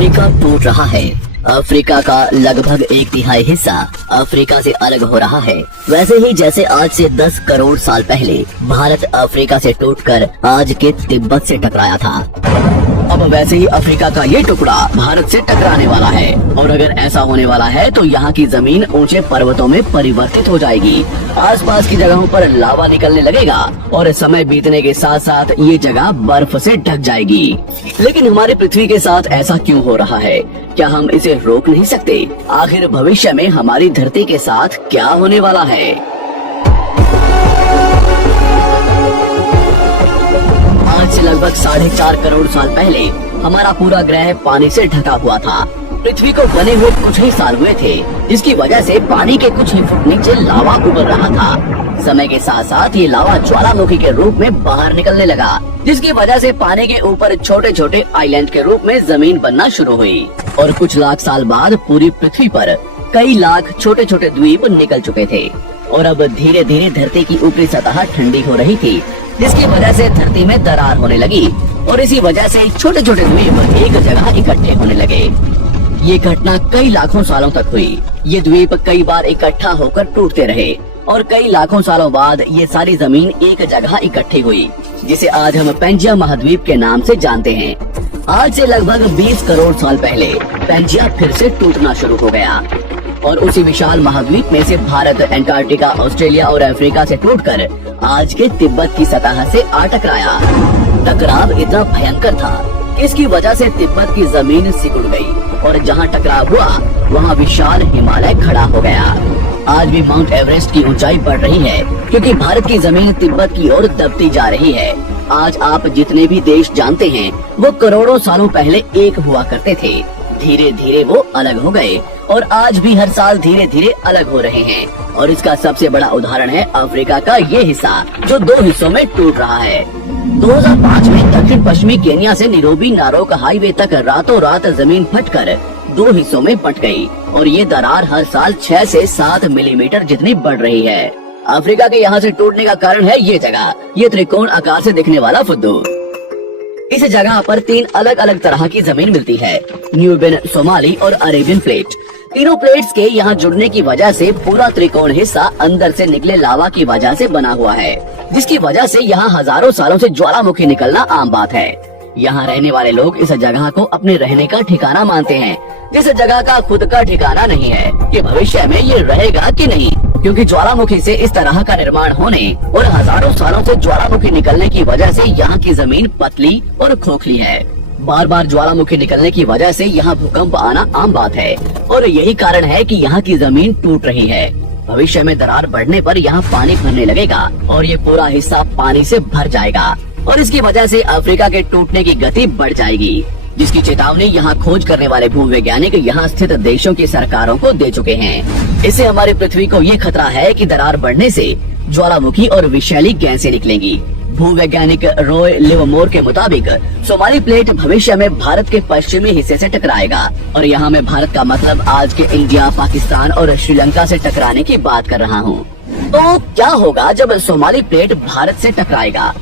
Africa टूट रहा है। अफ्रीका का लगभग 1/3 हिस्सा अफ्रीका से अलग हो रहा है। वैसे ही जैसे आज से 10 करोड़ साल पहले भारत अफ्रीका से टूटकर आज के तिब्बत से टकराया था, अब वैसे ही अफ्रीका का ये टुकड़ा भारत से टकराने वाला है। और अगर ऐसा होने वाला है तो यहाँ की जमीन ऊंचे पर्वतों में परिवर्तित हो जाएगी। आसपास की जगहों पर लावा निकलने लगेगा और समय बीतने के साथ साथ ये जगह बर्फ से ढक जाएगी। लेकिन हमारी पृथ्वी के साथ ऐसा क्यों हो रहा है? क्या हम इसे रोक नहीं सकते? आखिर भविष्य में हमारी धरती के साथ क्या होने वाला है? आज से लगभग 4.5 करोड़ साल पहले हमारा पूरा ग्रह पानी से ढका हुआ था। पृथ्वी को बने हुए कुछ ही साल हुए थे, जिसकी वजह से पानी के कुछ ही फुट नीचे लावा उबल रहा था। समय के साथ साथ ये लावा ज्वालामुखी के रूप में बाहर निकलने लगा, जिसकी वजह से पानी के ऊपर छोटे छोटे आइलैंड के रूप में जमीन बनना शुरू हुई। और कुछ लाख साल बाद पूरी पृथ्वी पर कई लाख छोटे छोटे द्वीप निकल चुके थे। और अब धीरे धीरे धरती की ऊपरी सतह ठंडी हो रही थी, जिसकी वजह से धरती में दरार होने लगी और इसी वजह से छोटे छोटे द्वीप एक जगह इकट्ठे होने लगे। ये घटना कई लाखों सालों तक हुई। ये द्वीप कई बार इकट्ठा होकर टूटते रहे और कई लाखों सालों बाद ये सारी जमीन एक जगह इकट्ठी हुई, जिसे आज हम पेंजिया महाद्वीप के नाम से जानते हैं। आज से लगभग 20 करोड़ साल पहले पेंजिया फिर से टूटना शुरू हो गया और उसी विशाल महाद्वीप में से भारत, अंटार्कटिका, ऑस्ट्रेलिया और अफ्रीका से टूटकर आज के तिब्बत की सतह से आ टकराया। टकराव इतना भयंकर था कि इसकी वजह से तिब्बत की जमीन सिकुड़ गई और जहां टकराव हुआ वहां विशाल हिमालय खड़ा हो गया। आज भी माउंट एवरेस्ट की ऊंचाई बढ़ रही है, क्योंकि भारत की जमीन तिब्बत की ओर दबती जा रही है। आज आप जितने भी देश जानते हैं वो करोड़ों सालों पहले एक हुआ करते थे। धीरे धीरे वो अलग हो गए और आज भी हर साल धीरे धीरे अलग हो रहे हैं। और इसका सबसे बड़ा उदाहरण है अफ्रीका का ये हिस्सा, जो 2 हिस्सों में टूट रहा है। 2005 में दक्षिण पश्चिमी केन्या से नीरोबी नारोक हाईवे तक रातों रात जमीन फटकर 2 हिस्सों में बंट गई और ये दरार हर साल 6 से 7 मिलीमीटर जितनी बढ़ रही है। अफ्रीका के यहाँ से टूटने का कारण है ये जगह, ये त्रिकोण आकार से दिखने वाला फुद्दू। इस जगह पर 3 अलग अलग तरह की जमीन मिलती है, न्यूबियन, सोमाली और अरेबियन प्लेट। तीनों प्लेट्स के यहाँ जुड़ने की वजह से पूरा त्रिकोण हिस्सा अंदर से निकले लावा की वजह से बना हुआ है, जिसकी वजह से यहाँ हजारों सालों से ज्वालामुखी निकलना आम बात है। यहाँ रहने वाले लोग इस जगह को अपने रहने का ठिकाना मानते हैं, जिस जगह का खुद का ठिकाना नहीं है कि भविष्य में ये रहेगा कि नहीं, क्योंकि ज्वालामुखी से इस तरह का निर्माण होने और हजारों सालों से ज्वालामुखी निकलने की वजह से यहाँ की जमीन पतली और खोखली है। बार बार ज्वालामुखी निकलने की वजह से यहाँ भूकंप आना आम बात है और यही कारण है कि यहाँ की जमीन टूट रही है। भविष्य में दरार बढ़ने पर यहाँ पानी भरने लगेगा और ये पूरा हिस्सा पानी से भर जाएगा और इसकी वजह से अफ्रीका के टूटने की गति बढ़ जाएगी, जिसकी चेतावनी यहाँ खोज करने वाले भूवैज्ञानिक यहाँ स्थित देशों की सरकारों को दे चुके हैं। इससे हमारी पृथ्वी को ये खतरा है कि दरार बढ़ने से ज्वालामुखी और विषैली गैसें निकलेंगी। भूवैज्ञानिक रॉय लिवरमोर के मुताबिक सोमाली प्लेट भविष्य में भारत के पश्चिमी हिस्से से टकराएगा और यहाँ मैं भारत का मतलब आज के इंडिया, पाकिस्तान और श्रीलंका से टकराने की बात कर रहा हूँ। तो क्या होगा जब सोमाली प्लेट भारत से टकराएगा?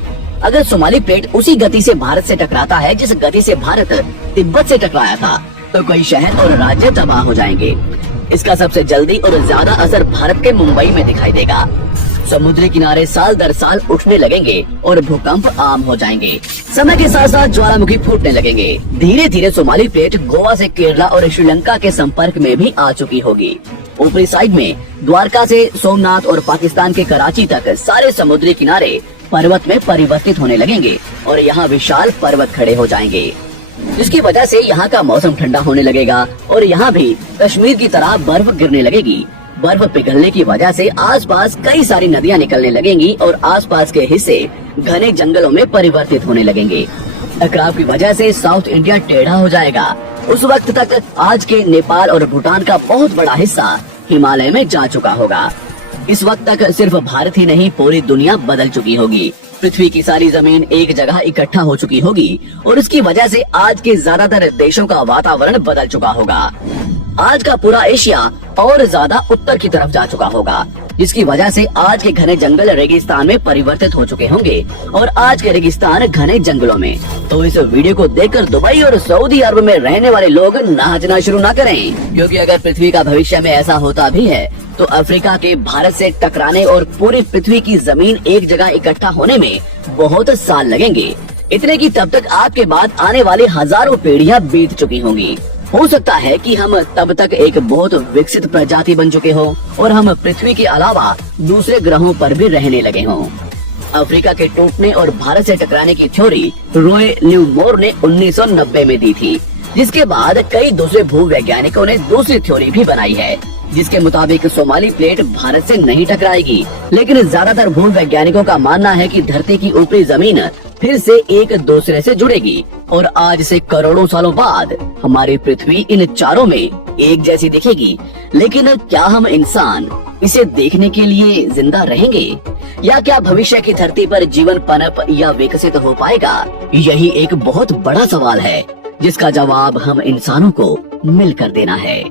अगर सोमाली प्लेट उसी गति से भारत से टकराता है जिस गति से भारत तिब्बत से टकराया था, तो कई शहर और राज्य तबाह हो जाएंगे। इसका सबसे जल्दी और ज्यादा असर भारत के मुंबई में दिखाई देगा। समुद्री किनारे साल दर साल उठने लगेंगे और भूकंप आम हो जाएंगे। समय के साथ साथ ज्वालामुखी फूटने लगेंगे। धीरे धीरे सोमाली प्लेट गोवा से केरला और श्रीलंका के संपर्क में भी आ चुकी होगी। ऊपरी साइड में द्वारका से सोमनाथ और पाकिस्तान के कराची तक सारे समुद्री किनारे पर्वत में परिवर्तित होने लगेंगे और यहाँ विशाल पर्वत खड़े हो जाएंगे, जिसकी वजह से यहाँ का मौसम ठंडा होने लगेगा और यहाँ भी कश्मीर की तरह बर्फ गिरने लगेगी। बर्फ पिघलने की वजह से आसपास कई सारी नदियाँ निकलने लगेंगी और आसपास के हिस्से घने जंगलों में परिवर्तित होने लगेंगे। टकराव की वजह से साउथ इंडिया टेढ़ा हो जाएगा। उस वक्त तक आज के नेपाल और भूटान का बहुत बड़ा हिस्सा हिमालय में जा चुका होगा। इस वक्त तक सिर्फ भारत ही नहीं, पूरी दुनिया बदल चुकी होगी। पृथ्वी की सारी जमीन एक जगह इकट्ठा हो चुकी होगी और इसकी वजह से आज के ज्यादातर देशों का वातावरण बदल चुका होगा। आज का पूरा एशिया और ज्यादा उत्तर की तरफ जा चुका होगा। जिसकी वजह से आज के घने जंगल रेगिस्तान में परिवर्तित हो चुके होंगे और आज के रेगिस्तान घने जंगलों में। तो इस वीडियो को देखकर दुबई और सऊदी अरब में रहने वाले लोग नाचना शुरू न करें, क्योंकि अगर पृथ्वी का भविष्य में ऐसा होता भी है तो अफ्रीका के भारत से टकराने और पूरी पृथ्वी की जमीन एक जगह इकट्ठा होने में बहुत साल लगेंगे। इतने की तब तक आपके बाद आने वाली हजारों पीढ़ियां बीत चुकी होंगी। हो सकता है कि हम तब तक एक बहुत विकसित प्रजाति बन चुके हों और हम पृथ्वी के अलावा दूसरे ग्रहों पर भी रहने लगे हों। अफ्रीका के टूटने और भारत से टकराने की थ्योरी रॉय लिवमोर ने 1990 में दी थी, जिसके बाद कई दूसरे भूवैज्ञानिकों ने दूसरी थ्योरी भी बनाई है, जिसके मुताबिक सोमाली प्लेट भारत से नहीं टकराएगी। लेकिन ज्यादातर भूवैज्ञानिकों का मानना है कि धरती की ऊपरी जमीन फिर से एक दूसरे से जुड़ेगी और आज से करोड़ों सालों बाद हमारी पृथ्वी इन चारों में एक जैसी दिखेगी। लेकिन क्या हम इंसान इसे देखने के लिए जिंदा रहेंगे, या क्या भविष्य की धरती पर जीवन पनप या विकसित हो पाएगा? यही एक बहुत बड़ा सवाल है जिसका जवाब हम इंसानों को मिलकर देना है।